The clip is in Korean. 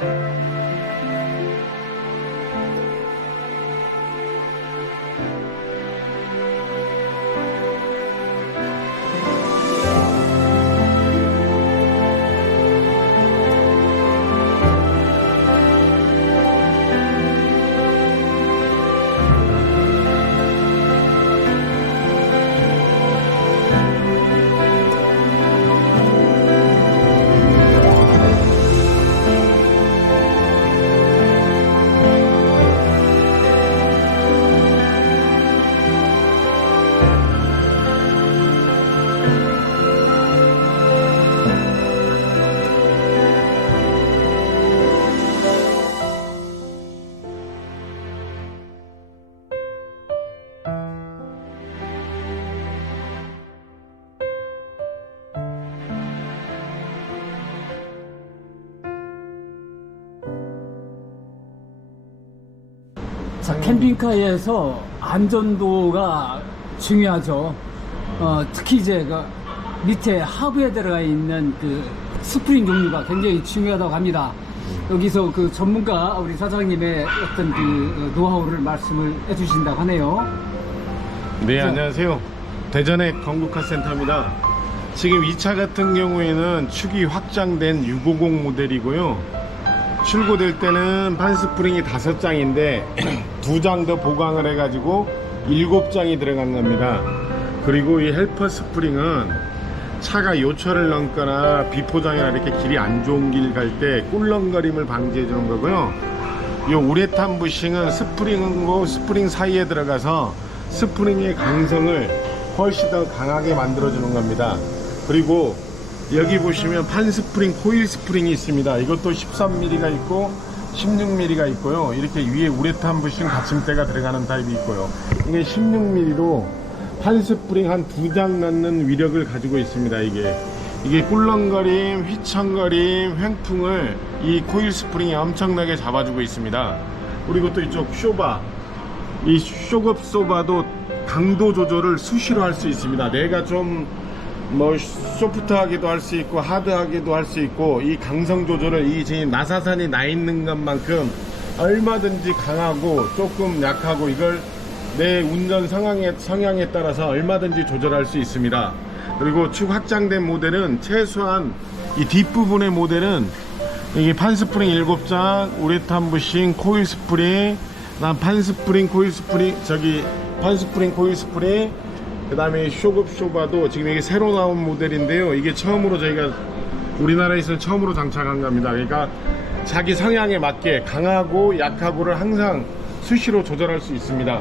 Bye. 자, 캠핑카에서 안전도가 중요하죠. 어, 특히 이제 그 밑에 하부에 들어가 있는 그 스프링 종류가 굉장히 중요하다고 합니다. 여기서 그 전문가 우리 사장님의 어떤 그 노하우를 말씀을 해주신다고 하네요. 네, 안녕하세요. 대전의 건국카 센터입니다. 지금 이 차 같은 경우에는 축이 확장된 650 모델이고요. 출고될 때는 판스프링이 5장인데 두 장 더 보강을 해가지고 7장이 들어간 겁니다. 그리고 이 헬퍼 스프링은 차가 요철을 넘거나 비포장이나 이렇게 길이 안 좋은 길 갈 때 꿀렁거림을 방지해 주는 거고요. 이 우레탄 부싱은 스프링하고 스프링 사이에 들어가서 스프링의 강성을 훨씬 더 강하게 만들어 주는 겁니다. 그리고 여기 보시면 판 스프링, 코일 스프링이 있습니다. 이것도 13mm가 있고 16mm가 있고요. 이렇게 위에 우레탄 부싱 받침대가 들어가는 타입이 있고요. 이게 16mm로 판 스프링 한 두장 넣는 위력을 가지고 있습니다. 이게 이게 꿀렁거림, 휘청거림, 횡풍을 이 코일 스프링이 엄청나게 잡아주고 있습니다. 그리고 또 이쪽 쇼바, 이 쇼급 소바도 강도 조절을 수시로 할 수 있습니다. 내가 좀 뭐 소프트하게도 할 수 있고 하드하게도 할 수 있고 이 강성 조절을 이 지금 나사산이 나 있는 것만큼 얼마든지 강하고 조금 약하고 이걸 내 운전 상황에 성향에 따라서 얼마든지 조절할 수 있습니다. 그리고 축 확장된 모델은 최소한 이 뒷부분의 모델은 이게 판 스프링 7장, 우레탄 부싱, 코일 스프링, 그다음 판 스프링, 코일 스프링, 저기 판 스프링, 코일 스프링, 그 다음에 쇼급 쇼바도 지금 이게 새로 나온 모델인데요. 이게 처음으로 저희가 우리나라에서는 처음으로 장착한 겁니다. 그러니까 자기 성향에 맞게 강하고 약하고를 항상 수시로 조절할 수 있습니다.